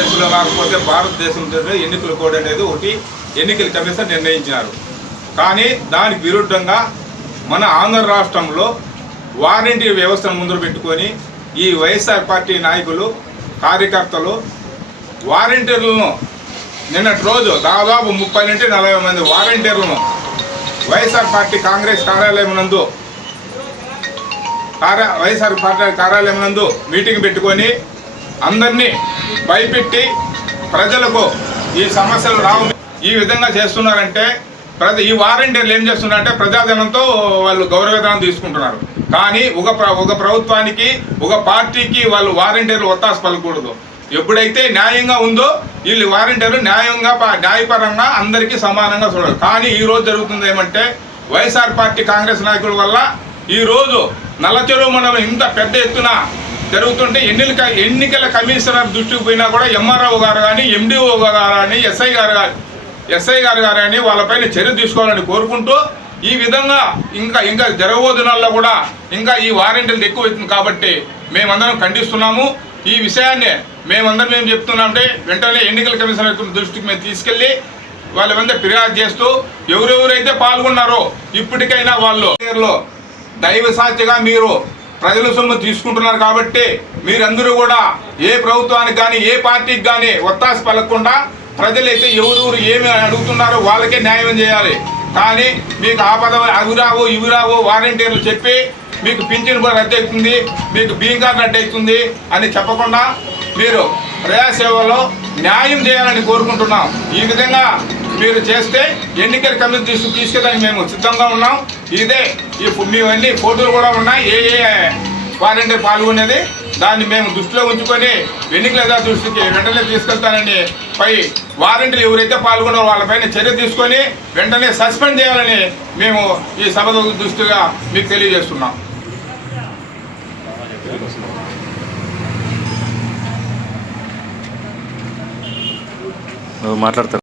ఆంధ్రప్రదేశ్లో కాకపోతే భారతదేశంలో ఎన్నికల కోడ్ అనేది ఒకటి ఎన్నికల కమిషన్ నిర్ణయించినారు. కానీ దానికి విరుద్ధంగా మన ఆంధ్ర రాష్ట్రంలో వారంటీ వ్యవస్థను ముందు పెట్టుకొని ఈ వైఎస్ఆర్ పార్టీ నాయకులు కార్యకర్తలు వారంటీర్లను నిన్నటి రోజు దాదాపు ముప్పై నుండి నలభై మంది వాలంటీర్లను వైఎస్ఆర్ పార్టీ కాంగ్రెస్ కార్యాలయం నందు కార్య వైఎస్ఆర్ పార్టీ కార్యాలయం నందు మీటింగ్ పెట్టుకొని అందరినీ భయపెట్టి ప్రజలకు ఈ సమస్యలు రావు. ఈ విధంగా చేస్తున్నారంటే ప్రజ ఈ వారంటీర్లు ఏం చేస్తున్నారంటే ప్రజాధనంతో వాళ్ళు గౌరవధనం తీసుకుంటున్నారు. కానీ ఒక ఒక ప్రభుత్వానికి ఒక పార్టీకి వాళ్ళు వారంటీర్లు ఒత్తాస పలకూడదు. ఎప్పుడైతే న్యాయంగా ఉందో వీళ్ళు వారంటీర్లు న్యాయంగా ప- న్యాయపరంగా అందరికీ సమానంగా చూడాలి. కానీ ఈ రోజు జరుగుతుంది ఏమంటే వైఎస్ఆర్ పార్టీ కాంగ్రెస్ నాయకుల వల్ల ఈ రోజు నల్లచెరువు మండలం ఇంత పెద్ద ఎత్తున జరుగుతుంటే ఎన్నిక ఎన్నికల కమిషనర్ దృష్టికి పోయినా కూడా ఎంఆర్ఓ గారు కానీ ఎండిఓ గారు కానీ ఎస్ఐ గారు కానీ ఎస్ఐ గారు కానీ వాళ్ళపైన చర్య తీసుకోవాలని కోరుకుంటూ ఈ విధంగా ఇంకా ఇంకా జరగబోదునాల్లో కూడా ఇంకా ఈ వారంటీలు ఎక్కువ అవుతుంది కాబట్టి మేమందరం ఖండిస్తున్నాము. ఈ విషయాన్ని మేమందరం ఏం చెప్తున్నామంటే వెంటనే ఎన్నికల కమిషనర్ దృష్టికి మేము తీసుకెళ్ళి వాళ్ళ మీద ఫిర్యాదు చేస్తూ ఎవరెవరైతే పాల్గొన్నారో ఇప్పటికైనా వాళ్ళు దైవ సాక్షిగా మీరు ప్రజల సొమ్ము తీసుకుంటున్నారు కాబట్టి మీరందరూ కూడా ఏ ప్రభుత్వానికి కానీ ఏ పార్టీకి కానీ ఒత్తాస పలకకుండా ప్రజలైతే ఎవరెవరు ఏమి అడుగుతున్నారో వాళ్ళకే న్యాయం చేయాలి. కానీ మీకు ఆపద అవిరావో ఇవిరావో ఇవి వాలంటీర్లు చెప్పి మీకు పింఛన్ కూడా రద్దు అవుతుంది మీకు బియ్యం కార్డు రద్దు అవుతుంది అని చెప్పకుండా మీరు ప్రజాసేవలో న్యాయం చేయాలని కోరుకుంటున్నాం. ఈ విధంగా మీరు చేస్తే ఎన్నికల కమిషన్ తీసుకు తీసుకెళ్ళడానికి మేము సిద్ధంగా ఉన్నాం. ఇదే ఈ మీవన్నీ ఫోటోలు కూడా ఉన్నాయి. ఏ ఏ వాలంటీర్ పాల్గొనేది. దాన్ని మేము దృష్టిలో ఉంచుకొని ఎన్నికల దృష్టికి వెంటనే తీసుకెళ్తానని పై వారంటీలు ఎవరైతే పాల్గొన్నారో వాళ్ళపైన చర్య తీసుకొని వెంటనే సస్పెండ్ చేయాలని మేము ఈ సభ దృష్టిగా మీకు తెలియజేస్తున్నాం. మాట్లాడతారు.